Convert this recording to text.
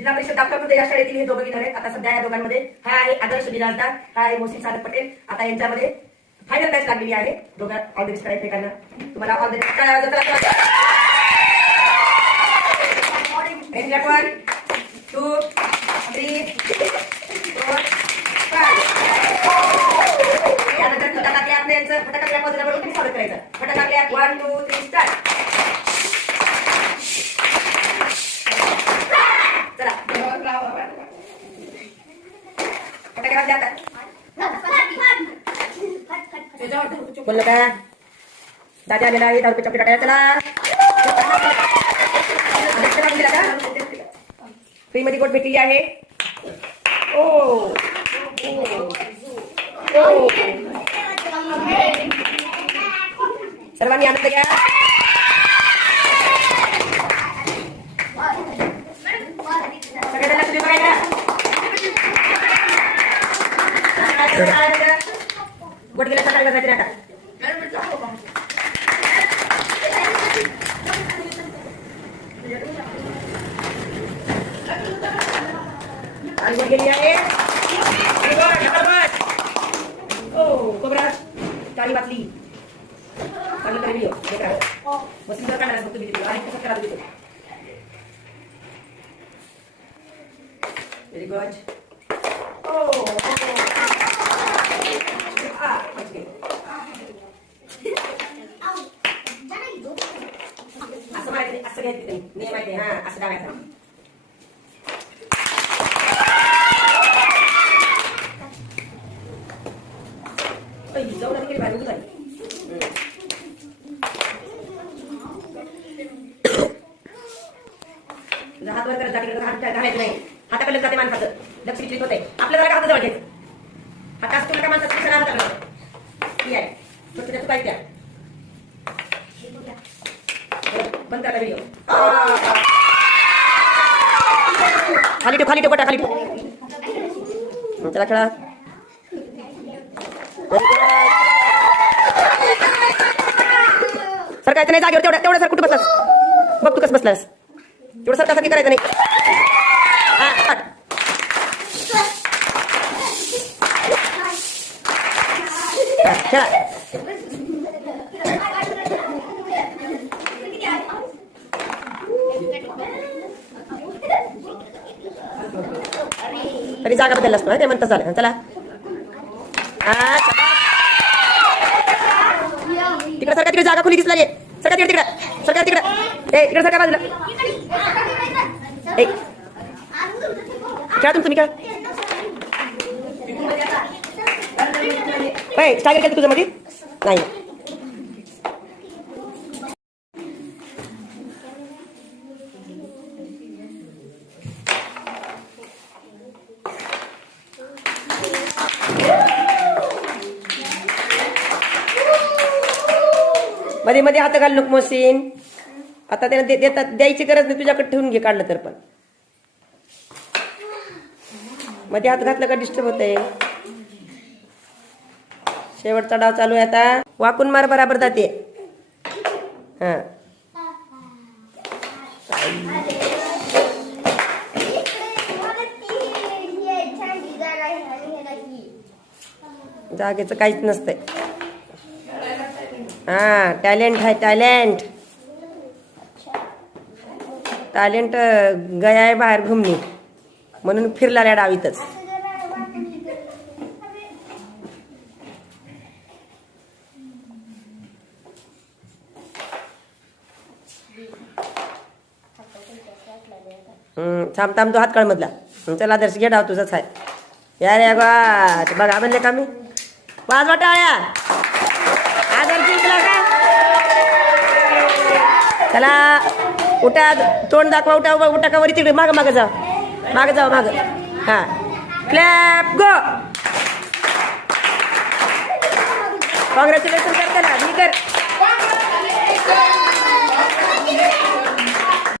जिल्हा परिषद दाखवते या शाळेतील हे दोघं विनर आहेत. आता सध्या या दोघांमध्ये हा आहे आदर्श बिराजदार, हा आहे मोहसिन सादत पटेल. आता यांच्यामध्ये फायनल मॅच लागलेली आहे. दोघं ऑल द बेस्ट करा एकमेकांना. तुम्हाला ऑल द बेस्ट. 1 2 3 4 5. यानंतर फटाका क्लॅप द्यायचं. फटाका क्लॅप वाजवल्यावर तुम्ही स्वागत करायचं. फटाका क्लॅप 1 2 3 स्टार्ट. चला फटाके वाजले आता. बोललं का दादा आलेला आहे. 10 रुपये चॉकलेट टाकायला. चला फ्री मध्ये गोट भेटलेली आहे. ओ सर्वांनी आनंद घ्या. सगळ्यांना तुम्ही बघायला गोट गेला सकाळी बसायचे ना. आणि गोट गेली आहे. कोबरा टाळी वाचली. चांगलं तरी व्हिडिओ बसून काढणार बघतो व्हिडिओ आणि कसं करा व्हिडिओ. Very good. असं माहिती असं घ्यायचं नियम माहिती. हा असं टाकायचं. जाऊ नका बाहेर उभं झाली. हात वर करत जाते. हात घालायचं नाही. हाताकडे जाते माणसाचं. लक्ष विचलित होते. आपल्या जरा हात जवळ घ्यायचं. हात असतो नका माणसाचं पिसरा हात करणार. ठीक आहे. छोट्या चुका त्या बंद करा व्हिडिओ. खाली ठेव खाली ठेव गोटा खाली ठेव. चला खेळा. सरकायचं नाही जागेवर. तेवढं सर कुठं बसलास बघ. तू कसं बसलास. तेवढं सरकारसाठी करायचं नाही. तरी जागा बदलला असतो ते म्हणतात. झालं. चला तिकडे सरकार. तिकडे जागा खुली दिसला. सरकार तिकडे तिकडे. सरकार तिकडे. तिकडे सरकार बाजूला. खेळा तुम्ही खेळा. टायगर केलं तुझं मध्ये नाही. मध्ये मध्ये हात घाल नको मोहसिन. आता त्यांना देतात द्यायची गरज नाही. तुझ्याकडे ठेवून घे काढलं तर. पण मध्ये हात घातलं का डिस्टर्ब होतंय. शेवटचा डाव चालू आहे आता. वाकून मार बराबर जाते. हा जागेचं काहीच नसतंय. हा टॅलेंट आहे. टॅलेंट टॅलेंट गया आहे बाहेर घुमणी म्हणून फिरला डावीतच. थांब थांब. तो हात काढ मधला. चला आदर्श घे डाव तुझाच आहे. या रे बघा म्हणले का मी. वाजवा टाळ्या. आदर्श जिंकला का. चला उठा. तोंड दाखवा. उठा उभा. उठा का वरी तिकडे. मागं मागं जाऊ. मागं जाऊ मागं. हा क्लॅप गो. कॉंग्रॅच्युलेशन कर. त्याला मी कर.